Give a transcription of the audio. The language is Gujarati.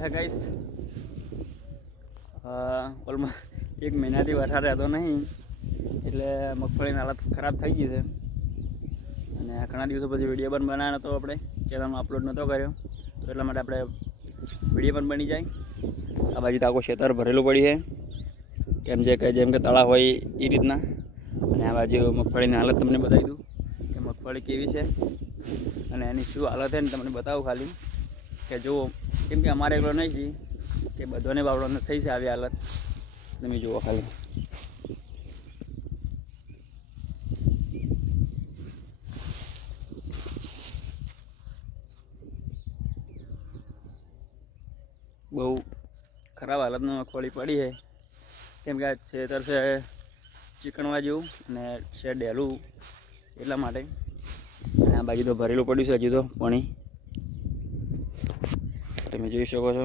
ગાઈસ ઓલમોસ્ટ 1 મહિનાથી વરસાદ રહેતો નહીં એટલે મગફળીની હાલત ખરાબ થઈ ગઈ છે અને ઘણા દિવસો પછી વિડીયો પણ બનાવ્યો નહોતો, આપણે ચેનલમાં અપલોડ નહોતો કર્યો, તો એટલા માટે આપણે વિડીયો પણ બની જાય. આ બાજુ તો આખું ખેતર ભરેલું પડ્યું છે જેમ કે તળાવ હોય એ રીતના. અને આ બાજુ મગફળીની હાલત તમને બતાવી દઉં કે મગફળી કેવી છે અને એની શું હાલત છે ને તમને બતાવું ખાલી કે જુઓ. કેમ કે અમારે એકલો નહીં છે કે બધાને બાવળોને થઈ છે આવી હાલત, તમે જુઓ ખાલી. બહુ ખરાબ હાલતમાં મગફળી પડી છે, કેમ કે આ ખેતર છે ચીકણવા જેવું અને છે ડેલું, એટલા માટે. અને આ બાજુ તો ભરેલું પડ્યું છે હજુ તો પાણી, તમે જોઈ શકો છો.